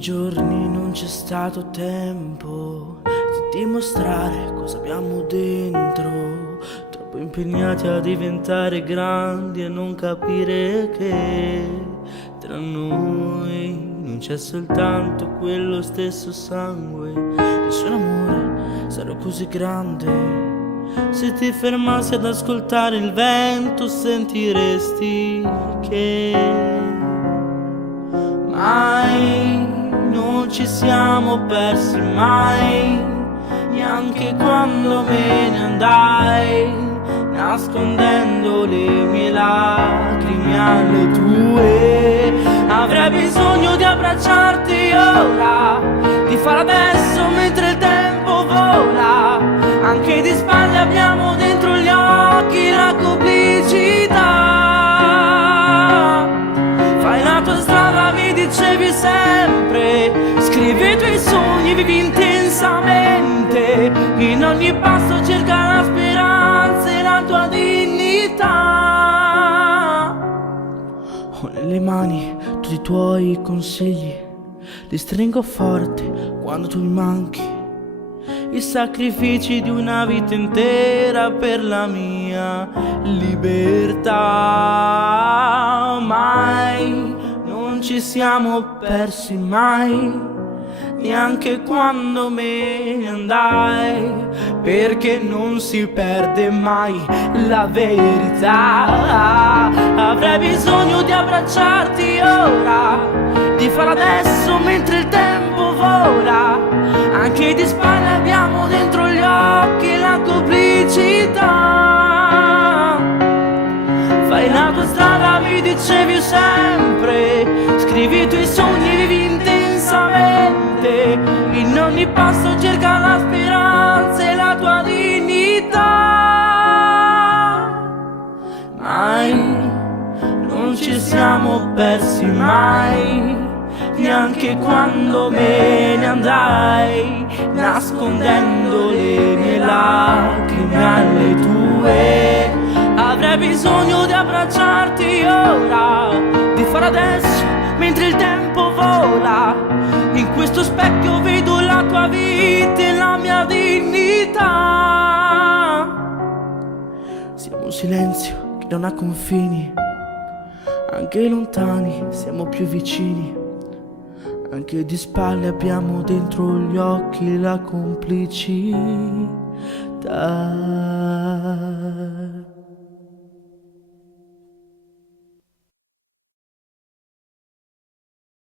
giorni non c'è stato tempo di dimostrare cosa abbiamo dentro, troppo impegnati a diventare grandi e non capire che tra noi non c'è soltanto quello stesso sangue. Nessun amore sarà così grande. Se ti fermassi ad ascoltare il vento sentiresti che mai non ci siamo persi, mai, neanche quando me ne andai, nascondendo le mie lacrime alle tue. Avrei bisogno di abbracciarti ora, di farlo adesso mentre il tempo vola. Anche di spalle abbiamo dentro gli occhi la complicità. Fai la tua strada, mi dicevi sempre, scrivi i tuoi sogni, vivi intensamente. In ogni passo cerca la speranza e la tua dignità. Ho nelle mani tutti i tuoi consigli, li stringo forte quando tu mi manchi. I sacrifici di una vita intera per la mia libertà. Mai non ci siamo persi, mai, neanche quando me ne andai, perché non si perde mai la verità. Avrei bisogno di abbracciarti ora, di farlo adesso mentre il tempo vola. Anche di spalle abbiamo dentro gli occhi la complicità. Fai la tua strada, mi dicevi sempre, scrivi i tuoi sogni, vivi intensamente. In ogni passo cerca la speranza e la tua dignità. Mai non ci siamo persi, mai, neanche quando me ne andai, nascondendo le mie lacrime alle tue. Avrei bisogno di abbracciarti ora, di farlo adesso mentre il tempo vola. In questo specchio vedo la tua vita e la mia dignità. Siamo un silenzio che non ha confini, anche lontani siamo più vicini. Anche di spalle abbiamo dentro gli occhi la complicità.